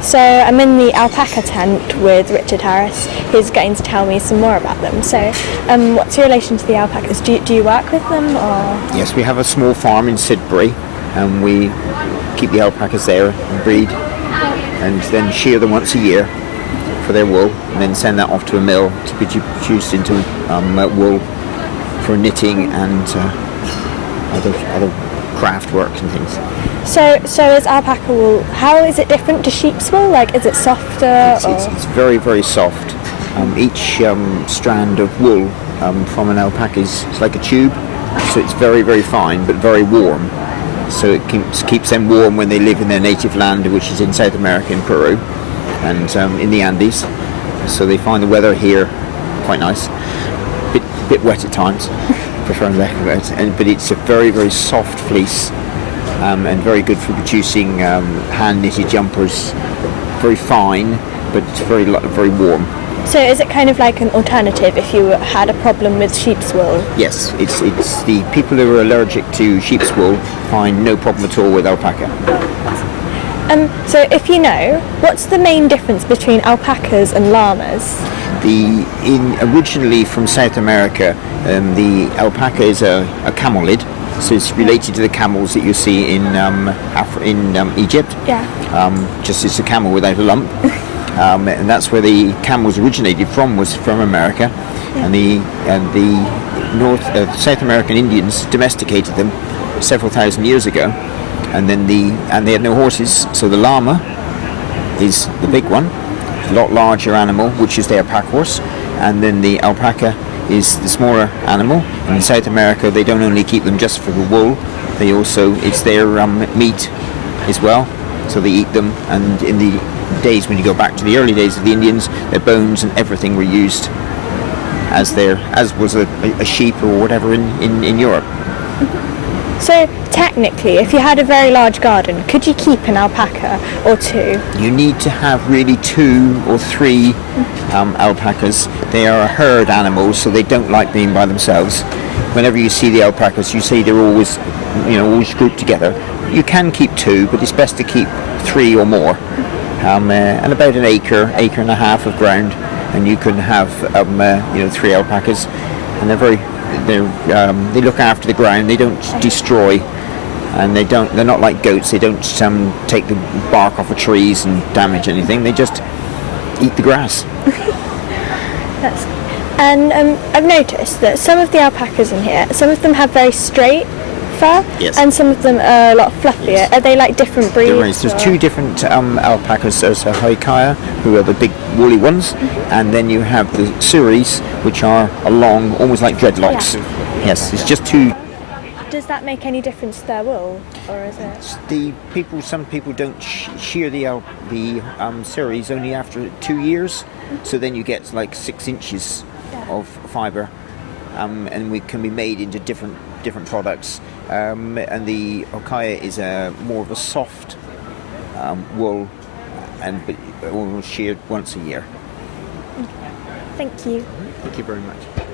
So I'm in the alpaca tent with Richard Harris. He's going to tell me some more about them. So, what's your relation to the alpacas? Do you work with them, or? Yes, we have a small farm in Sidbury, and we keep the alpacas there and breed, and then shear them once a year for their wool, and then send that off to a mill to be produced into wool for knitting and other craft work and things. So is alpaca wool, how is it different to sheep's wool? Like, is it softer? It's very, very soft. Each strand of wool from an alpaca is like a tube, so it's very, very fine but very warm. So it keeps them warm when they live in their native land, which is in South America, in Peru, and in the Andes. So they find the weather here quite nice. Bit wet at times, prefer less wet, but it's a very, very soft fleece. And very good for producing hand-knitted jumpers. Very fine, but very warm. So is it kind of like an alternative if you had a problem with sheep's wool? Yes, it's the people who are allergic to sheep's wool find no problem at all with alpaca. So if you know, what's the main difference between alpacas and llamas? Originally from South America, the alpaca is a camelid. So it's related to the camels that you see in Egypt. Yeah. Just it's a camel without a lump, and that's where the camels originated from. Was from America, yeah. and the South American Indians domesticated them several thousand years ago, and then they had no horses, so the llama is the big one, a lot larger animal, which is their pack horse, and then the alpaca is the smaller animal. And in South America they don't only keep them just for the wool, they also, it's their meat as well, so they eat them. And in the days when you go back to the early days of the Indians, their bones and everything were used as was a sheep or whatever in Europe. So technically, if you had a very large garden, could you keep an alpaca or two? You need to have really 2 or 3 alpacas. They are a herd animal, so they don't like being by themselves. Whenever you see the alpacas, you see they're always grouped together. You can keep 2, but it's best to keep 3 or more. And about an acre and a half of ground, and you can have 3 alpacas, and they look after the ground. They don't destroy, and they're not like goats. They don't take the bark off of trees and damage anything. They just eat the grass. And I've noticed that some of the alpacas in here, some of them have very straight fur, yes, and some of them are a lot fluffier. Yeah. Are they like different breeds? There's 2 different alpacas. There's a Haikaya, who are the big woolly ones, and then you have the Suris, which are long, almost like dreadlocks. Yeah. Yes, it's just 2. Does that make any difference to their wool, or is it? Some people don't shear the Suris only after 2 years, so then you get like 6 inches of fibre, and we can be made into different products. And the Okaya is more of a soft wool, but sheared once a year. Thank you. Thank you very much.